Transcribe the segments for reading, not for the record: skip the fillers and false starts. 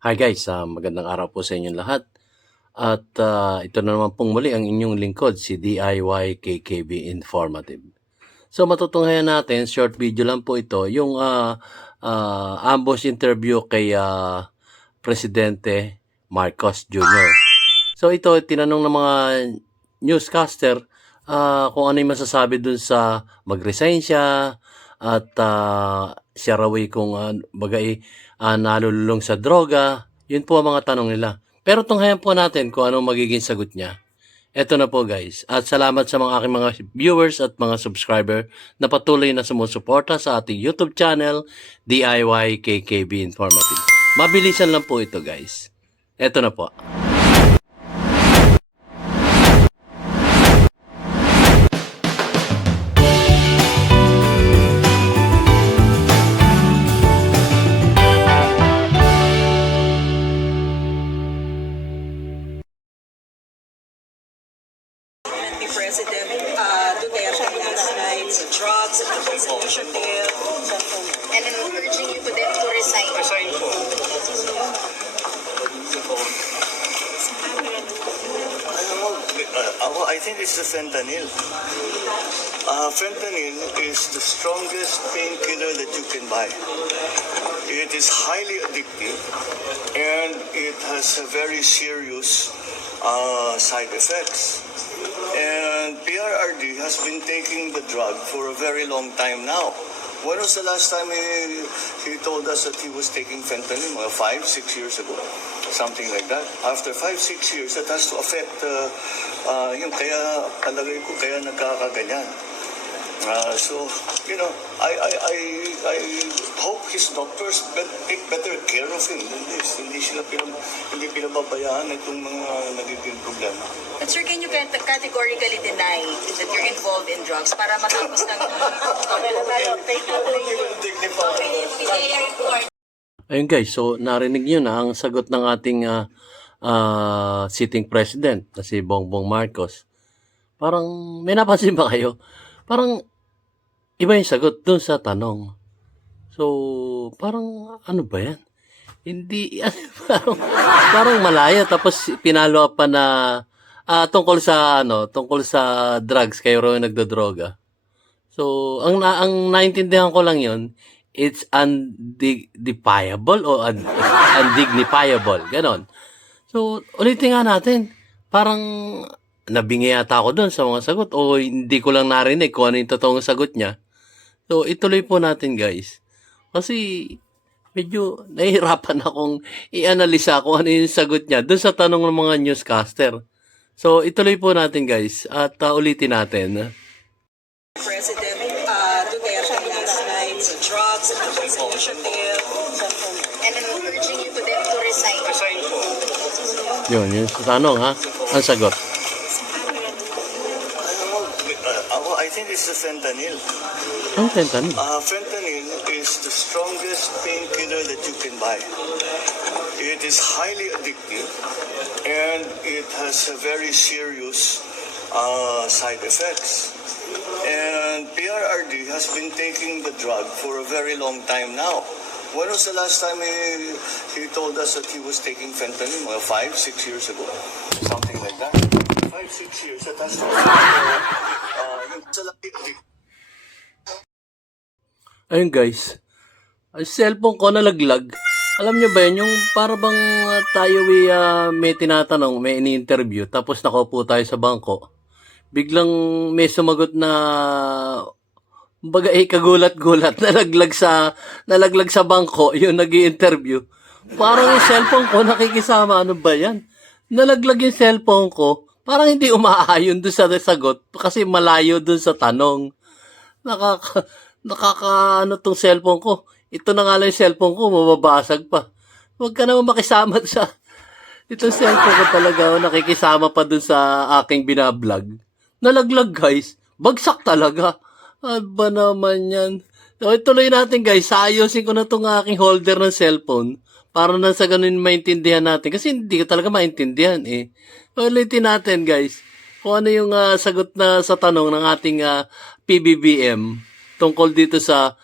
Hi guys, magandang araw po sa inyong lahat. At ito na naman pong muli ang inyong lingkod, si DIY KKB Informative. So matutunghayan natin, short video lang po ito, yung ambush interview kay Presidente Marcos Jr. So ito, tinanong ng mga newscaster kung ano yung masasabi dun sa mag-resign siya at siya raw kung nalululong sa droga. Yun po ang mga tanong nila. Pero tunghayan po natin kung anong magiging sagot niya. Eto na po guys. At salamat sa mga aking mga viewers at mga subscriber na patuloy na sumusuporta sa ating YouTube channel, DIY KKB Informative. Mabilisan lang po ito guys. Eto na po. President Duterte last night sa drugs and his initiative. And then we're urging you to then to resign. Resign po. I think it's the fentanyl. Fentanyl is the strongest painkiller that you can buy. It is highly addictive and it has a very serious side effects. And PRRD has been taking the drug for a very long time now. When was the last time he told us that he was taking fentanyl? 5, 6 years ago. Something like that. After 5, 6 years, that has to affect yung kaya palagay ko kaya nagkakaganyan. So, you know, I hope his doctors take better care of him than this. Hindi pinababayaan itong mga nagiging problema. But sir, can you categorically deny that you're involved in drugs para matapos ng Ayun guys, so narinig nyo na ang sagot ng ating sitting president na si Bongbong Marcos. Parang may napansin ba kayo? Parang iba yung sagot dun sa tanong. So, parang ano ba yan? Hindi, parang malaya. Tapos pinalo up pa na tungkol sa drugs, kayo raw yung nagdodroga. So, ang naintindihan ko lang yon, it's undignifiable o undignifiable. Ganon. So, ulitin nga natin. Parang nabingi yata ako doon sa mga sagot o hindi ko lang narinig kung ano yung totoong sagot niya. So, ituloy po natin guys. Kasi medyo nahihirapan akong i-analisa kung ano yung sagot niya doon sa tanong ng mga newscaster. So, ituloy po natin guys at ulitin natin. President Duterte last night sa drugs and his initiative. and then we're urging you to then to resign. Resign po. Yun, yung tanong ha. Ang sagot. I think it's the fentanyl. Ang fentanyl. Fentanyl is the strongest painkiller that you can buy. It is highly addictive and it has a very serious side effects. And PRRD has been taking the drug for a very long time now. When was the last time he told us that he was taking fentanyl? 5, 6 years ago. Something like that. 5, 6 years. That has to Ayun guys, ang cellphone ko nalaglag. Alam nyo ba yun, yung para bang tayo may tinatanong, may ini-interview, tapos nakaupo tayo sa bangko. Biglang may sumagot na, baga kagulat-gulat, nalaglag sa bangko, yung nag-i-interview. Parang yung cellphone ko nakikisama, ano ba yan? Nalaglag yung cellphone ko, parang hindi umaayon dun sa sagot, kasi malayo dun sa tanong. Ano tong cellphone ko. Ito na nga lang yung cellphone ko, mababasag pa. Huwag ka naman makisama sa itong cellphone ko talaga, nakikisama pa dun sa aking binablog. Nalaglag guys, bagsak talaga. Ano ba naman yan? So, ituloy natin guys, ayusin ko na tong aking holder ng cellphone para na sa ganun maintindihan natin. Kasi hindi ko talaga maintindihan eh. Ulitin natin guys, kung ano yung sagot na sa tanong ng ating PBBM tungkol dito sa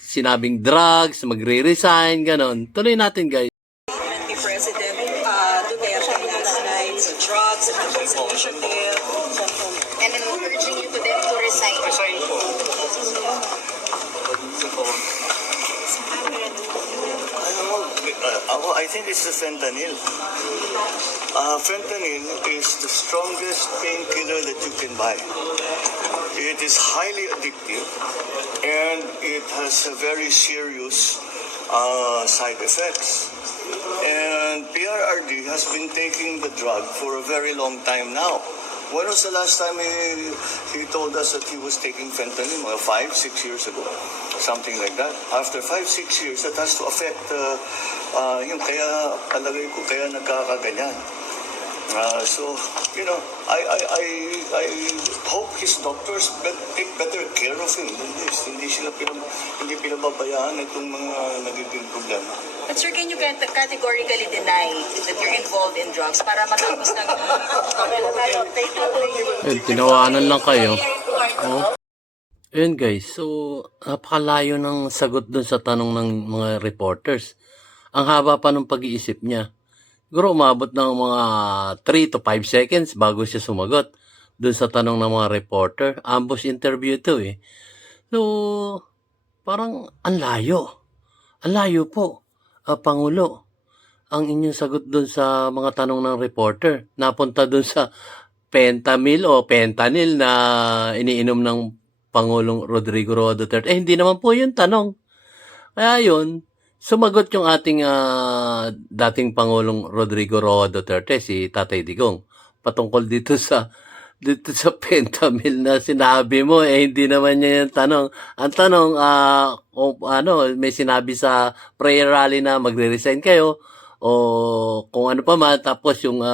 sinabing drugs, magre-resign, ganon. Tuloy natin guys. initiative. And then urging you to then to resign. Resign po. Ano mo, I think it's the fentanyl. Fentanyl is the strongest painkiller that you can buy. It is highly addictive and it has a very serious side effects. And PRRD has been taking the drug for a very long time now. When was the last time he told us that he was taking fentanyl? 5, 6 years ago. Something like that. After 5, 6 years, that has to affect yung kaya, alagay ko, kaya nagkakaganyan. So, you know, I hope his doctors take better care of him than this. Hindi pinababayaan itong mga nagiging problema. But sir, can you categorically deny that you're involved in drugs para matapos na Tinawanan lang kayo. Oh. Ayun guys, so napakalayo ng sagot dun sa tanong ng mga reporters. Ang haba pa ng pag-iisip niya. Siguro umabot ng mga 3 to 5 seconds bago siya sumagot dun sa tanong ng mga reporter. Ambush interview to eh. So, parang ang layo. Ang layo po, Pangulo. Ang inyong sagot dun sa mga tanong ng reporter. Napunta dun sa pentamil o pentanil na iniinom ng Pangulong Rodrigo Roa Duterte. Hindi naman po yung tanong. Kaya yun, sumagot yung ating dating Pangulong Rodrigo Roa Duterte, si Tatay Digong, patungkol dito sa pentamil na sinabi mo, hindi naman niya yung tanong. Ang tanong, may sinabi sa prayer rally na magre-resign kayo, o kung ano pa man, tapos yung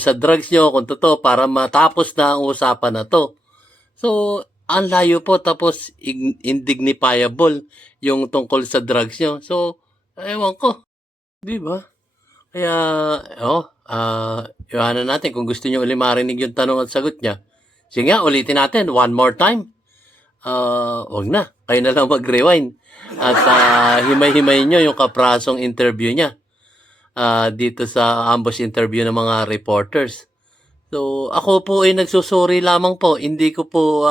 sa drugs nyo, kung totoo, para matapos na ang usapan na to. So, ang layo po, tapos indignifiable yung tungkol sa drugs nyo. So, ewan ko. Di ba? Kaya, iwanan natin kung gusto nyo uli marinig yung tanong at sagot niya. Sige nga, ulitin natin one more time. Wag na. Kayo na lang mag-rewind. At himay-himay nyo yung kaprasong interview niya dito sa ambush interview ng mga reporters. So, ako po ay nagsusuri lamang po. Hindi ko po,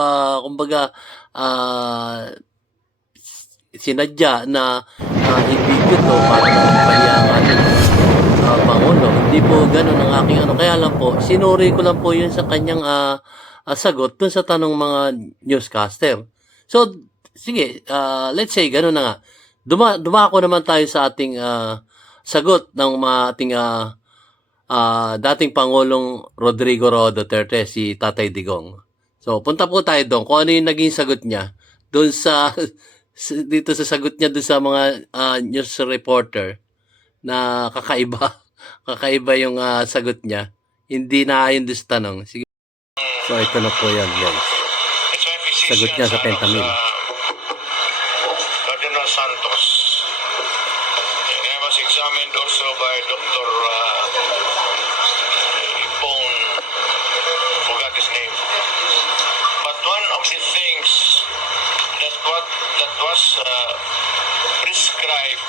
sinadya na hindi ko to para mapahiya ang ating Pangulo. Hindi po ganun ang aking ano. Kaya lang po, sinuri ko lang po yun sa kanyang sagot dun sa tanong mga newscaster. So, sige, let's say, ganun na nga. Dumako naman tayo sa ating sagot ng ating dating Pangulong Rodrigo Roa Duterte, si Tatay Digong. So, punta po tayo doon. Kung ano yung naging sagot niya doon dito sa sagot niya doon sa mga news reporter na kakaiba. Kakaiba yung sagot niya. Hindi na ayon doon sa tanong. Sige. So, ito na po yan, guys. Sagot niya sa pentamil. Cardinal Santos. And I was examined also by Dr. Ipon, forgot his name. But one of the things that was prescribed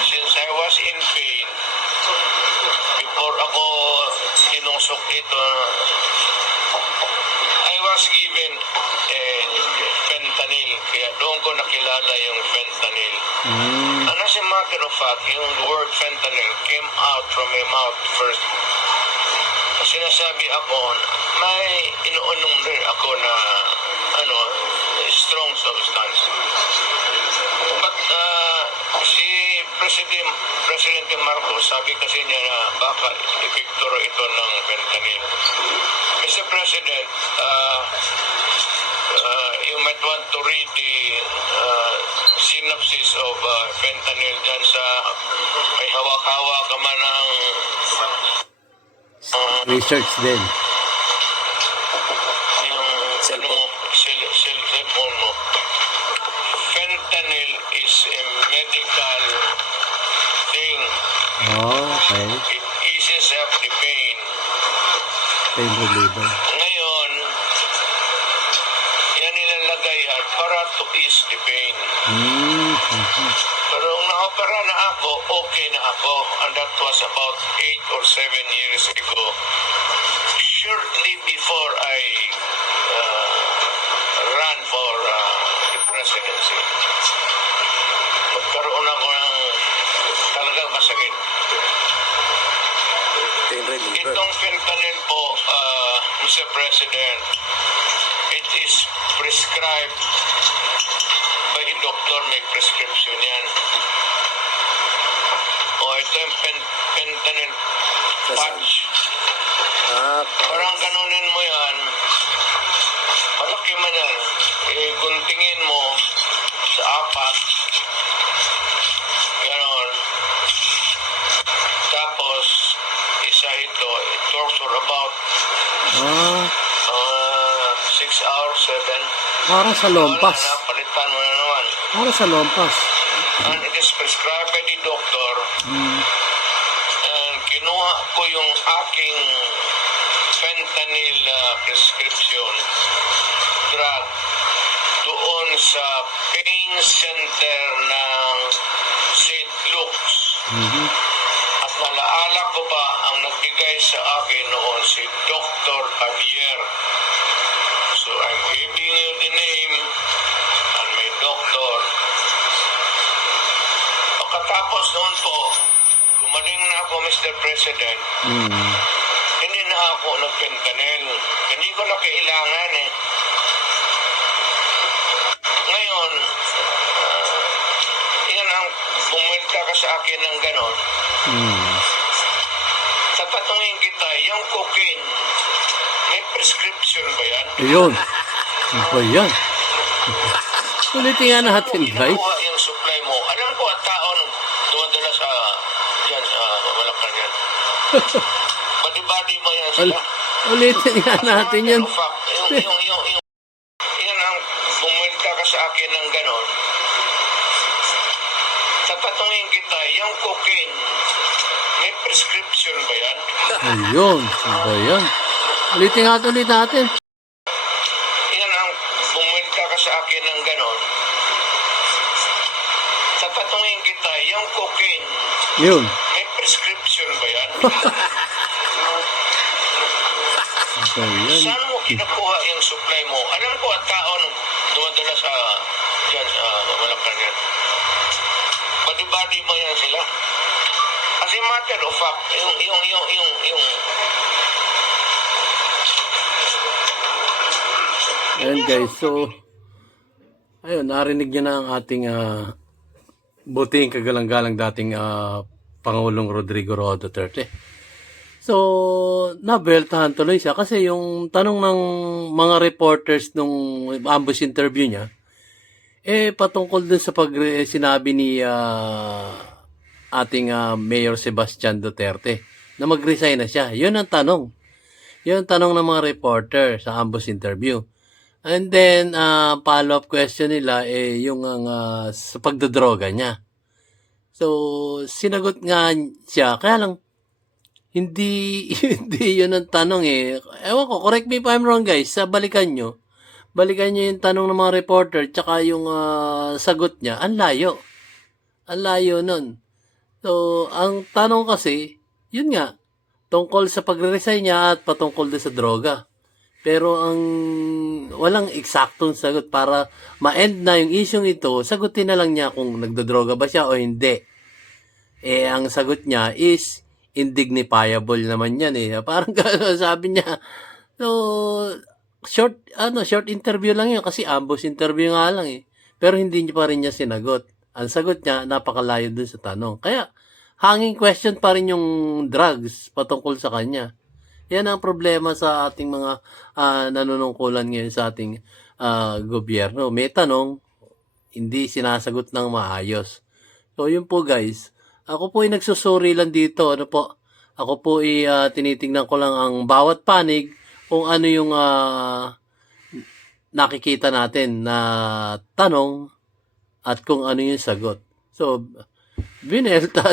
since I was in pain before ako tinusok ito, I was given fentanyl, kaya doon ko nakilala yung fentanyl. And as a matter of fact, yung word fentanyl came out from my mouth first. Sinasabi ako, may inuunong rin ako na strong substance. But si Presidente Marcos, sabi kasi niya na baka epektor ito ng fentanyl. Mr. President, you might want to read the synopsis of fentanyl dyan sa may hawak-hawak ka man ng Research din. yung cellphone mo. Fentanyl is a medical thing. Okay. It eases up the pain. Pain reliever. Ngayon, yan nilalagay para to ease the pain. Pero nung na-opera na ako, okay na ako. And that was about 8 or 7 years ago. shortly before I ran for the presidency, magkaroon ako ng talagang masakit. Pain reliever. Itong fentanyl po, Mr. President, it is prescribed by a doctor, may prescription yan. O ito yung fentanyl patch. Parang ganunin mo yan, malaki man yan, guntingin mo sa apat, ganon. Tapos, isa ito, it talks for about Ah, 6 hours, 7. para sa lompas. Wala na, palitan mo na naman. Para sa lompas. And it is prescribed by the doctor. And kinuha ko yung aking fentanyl prescription drug doon sa pain center ng St. Luke's. At nalaala ko pa ang nagbigay sa akin noon si Dr. Javier. So I'm giving you the name and my doctor. Pagkatapos noon po, gumaling na ako, Mr. President. Hindi na ako nag-fentanyl. Hindi ko na kailangan eh. Ngayon, yan ang bumilta ka sa akin ng ganon. Tatanungin kita, yung cocaine, may prescription ba yan? Ayun. Ano ba yan? Ulitin nga natin, guys. Kinuha yung supply mo. Alam ko ang taon dumadala sa dyan sa Malacanang. Badi-badi mo yan sila. Ulitin nga natin yan. In fact, yan ang bumilta ka sa akin ng ganon. Tatanungin kita, yung cocaine, may prescription ba yan? Ayun. Ano ba yan? Ulitin nga ulit natin. Yan ang bumilta ka sa akin ng ganon. Tatanungin kita, yung cocaine, Yun. may prescription ba yan? Ano ba yan? Saan mo kinukuha yung supply mo? Alam ko ang taon dumadala sa dyan sa Malacanang. Badi-badi mo yan sila. As a matter of fact, yung Ayan guys, so ayun, narinig nyo na ang ating buting kagalang-galang dating Pangulong Rodrigo Roa Duterte. So, nabeltahan tuloy siya kasi yung tanong ng mga reporters nung ambush interview niya, patungkol dun sa sinabi ni ating Mayor Sebastian Duterte na mag-resign na siya. Yun ang tanong. Yun ang tanong ng mga reporter sa ambush interview. And then, follow-up question nila, yung sa pagdodroga niya. So, sinagot nga siya. Kaya lang, hindi yun ang tanong eh. Ewan ko, correct me if I'm wrong guys. Balikan nyo yung tanong ng mga reporter, tsaka yung sagot niya. Ang layo. Ang layo nun. So, ang tanong kasi, yun nga, tungkol sa pagre-resign niya at patungkol din sa droga. Pero ang walang eksaktong sagot para ma-end na yung isyong ito, sagutin na lang niya kung nagdodroga ba siya o hindi. Ang sagot niya is indignifiable naman yan eh. Parang sabi niya. So, short interview lang yun kasi ambush interview nga lang eh. Pero hindi niya pa rin niya sinagot. Ang sagot niya, napakalayo dun sa tanong. Kaya, hanging question pa rin yung drugs patungkol sa kanya. Yan ang problema sa ating mga nanunungkulan ngayon sa ating gobyerno. May tanong, hindi sinasagot ng maayos. So, yun po guys. Ako po ay nagsusuri lang dito. Ano po? Ako po ay tinitingnan ko lang ang bawat panig kung ano yung nakikita natin na tanong at kung ano yung sagot. So, binelta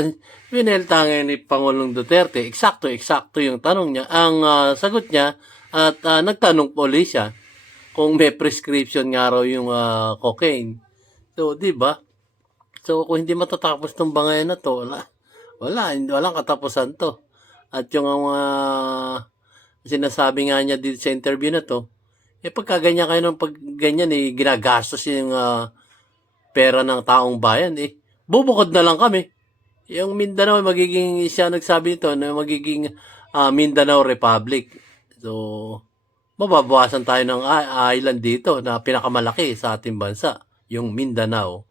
ngayon ni Pangulong Duterte, eksakto yung tanong niya, ang sagot niya, at nagtanong po ulit siya kung may prescription nga raw yung cocaine. So, di ba? So, kung hindi matatapos tong bangayan na to, walang katapusan to. At yung Sinasabi nga niya dito sa interview na to, pagka ganyan kayo ng pag ganyan, ginagastos yung pera ng taong bayan, bubukod na lang kami. Yung Mindanao, magiging, siya nagsabi nito, na magiging Mindanao Republic. So, mababawasan tayo ng island dito na pinakamalaki sa ating bansa, yung Mindanao.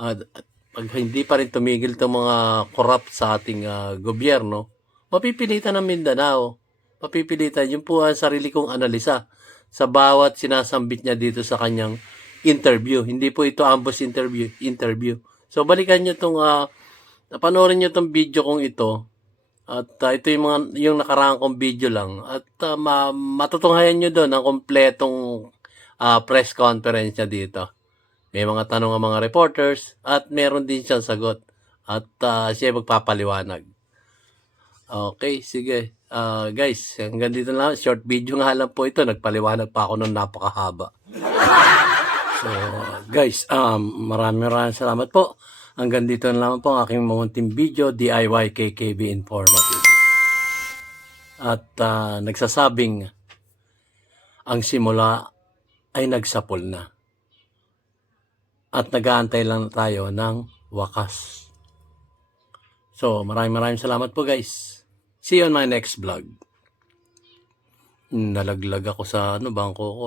At pag hindi pa rin tumigil itong mga corrupt sa ating gobyerno, mapipilitan ng Mindanao. Mapipilitan. Yun po ang sarili kong analisa sa bawat sinasambit niya dito sa kanyang interview. Hindi po ito ambush interview. So, balikan nyo itong, panoorin nyo itong video kong ito. At ito yung nakaraang kong video lang. At matutunghayan nyo doon ang kompletong press conference niya dito. May mga tanong ang mga reporters at meron din siyang sagot. At siya magpapaliwanag. Okay, sige. Guys, hanggang dito lang. Short video nga lang po ito. Nagpaliwanag pa ako ng napakahaba. So, guys, maraming salamat po. Hanggang dito na naman po ang aking munting video, DIY KKB Informative. At nagsasabing, ang simula ay nagsapol na. At nag-aantay lang tayo ng wakas. So, maraming salamat po guys. See you on my next vlog. Nalaglag ako sa bangko ko